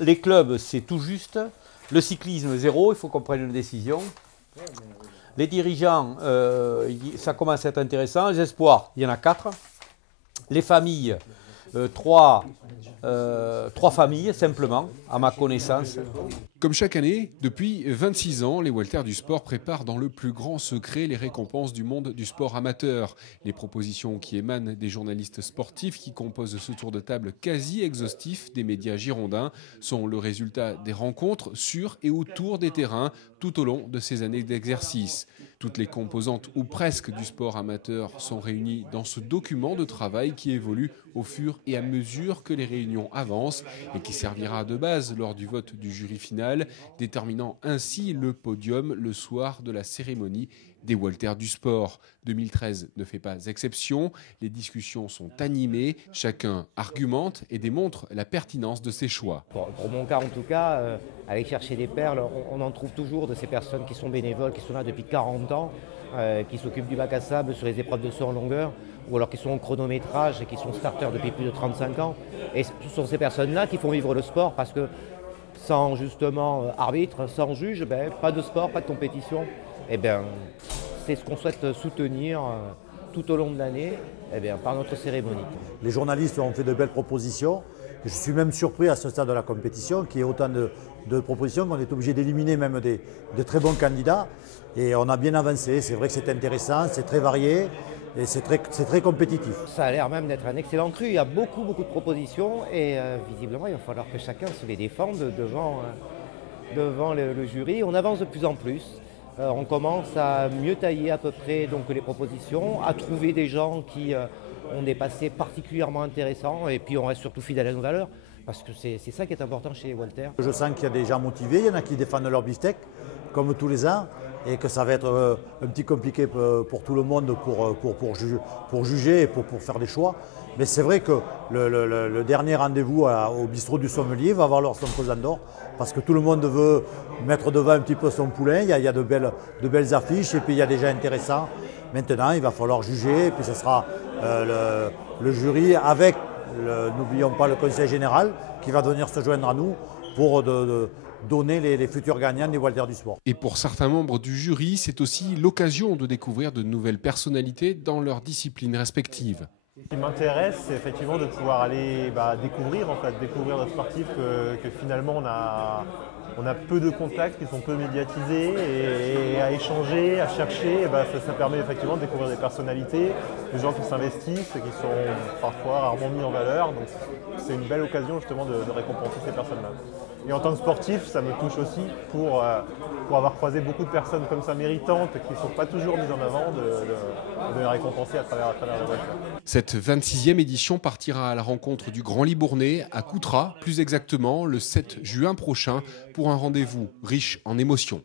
Les clubs, c'est tout juste. Le cyclisme, zéro, il faut qu'on prenne une décision. Les dirigeants, ça commence à être intéressant. Les espoirs, il y en a 4. Les familles, 3 familles, simplement, à ma connaissance. Comme chaque année, depuis 26 ans, les Walters du sport préparent dans le plus grand secret les récompenses du monde du sport amateur. Les propositions qui émanent des journalistes sportifs qui composent ce tour de table quasi exhaustif des médias girondins sont le résultat des rencontres sur et autour des terrains tout au long de ces années d'exercice. Toutes les composantes ou presque du sport amateur sont réunies dans ce document de travail qui évolue au fur et à mesure que les réunions avancent et qui servira de base lors du vote du jury final, déterminant ainsi le podium le soir de la cérémonie des Walters du sport. 2013 ne fait pas exception, les discussions sont animées, chacun argumente et démontre la pertinence de ses choix. Pour mon cas en tout cas, aller chercher des perles, on en trouve toujours de ces personnes qui sont bénévoles, qui sont là depuis 40 ans, qui s'occupent du bac à sable sur les épreuves de saut en longueur, ou alors qui sont au chronométrage et qui sont starters depuis plus de 35 ans. Et ce sont ces personnes-là qui font vivre le sport parce que sans justement arbitre, sans juge, pas de sport, pas de compétition. Et c'est ce qu'on souhaite soutenir tout au long de l'année par notre cérémonie. Les journalistes ont fait de belles propositions. Je suis même surpris à ce stade de la compétition qu'il y ait autant de propositions qu'on est obligé d'éliminer même de très bons candidats. Et on a bien avancé. C'est vrai que c'est intéressant, c'est très varié et c'est très compétitif. Ça a l'air même d'être un excellent cru. Il y a beaucoup de propositions et visiblement il va falloir que chacun se les défende devant le jury. On avance de plus en plus. On commence à mieux tailler à peu près donc, les propositions, à trouver des gens qui ont des passés particulièrement intéressants et puis on reste surtout fidèle à nos valeurs parce que c'est ça qui est important chez les Walters. Je sens qu'il y a des gens motivés, il y en a qui défendent leur beefsteak comme tous les ans et que ça va être un petit compliqué pour tout le monde pour juger et pour faire des choix. Mais c'est vrai que le dernier rendez-vous au bistrot du sommelier va avoir son pesant d'or parce que tout le monde veut mettre devant un petit peu son poulain. Il y a de belles affiches et puis il y a des gens intéressants. Maintenant, il va falloir juger et puis ce sera le jury avec, n'oublions pas, le conseil général qui va venir se joindre à nous pour donner les futurs gagnants des Walters du sport. Et pour certains membres du jury, c'est aussi l'occasion de découvrir de nouvelles personnalités dans leurs disciplines respectives. Ce qui m'intéresse, c'est effectivement de pouvoir aller découvrir notre sportif que finalement on a peu de contacts, qui sont peu médiatisés et à échanger, à chercher, ça permet effectivement de découvrir des personnalités, des gens qui s'investissent, qui sont parfois rarement mis en valeur. Donc c'est une belle occasion justement de récompenser ces personnes-là. Et en tant que sportif, ça me touche aussi pour avoir croisé beaucoup de personnes comme ça méritantes qui ne sont pas toujours mises en avant, de les récompenser à travers les voitures. Cette 26e édition partira à la rencontre du Grand Libournais à Coutras, plus exactement le 7 juin prochain, pour un rendez-vous riche en émotions.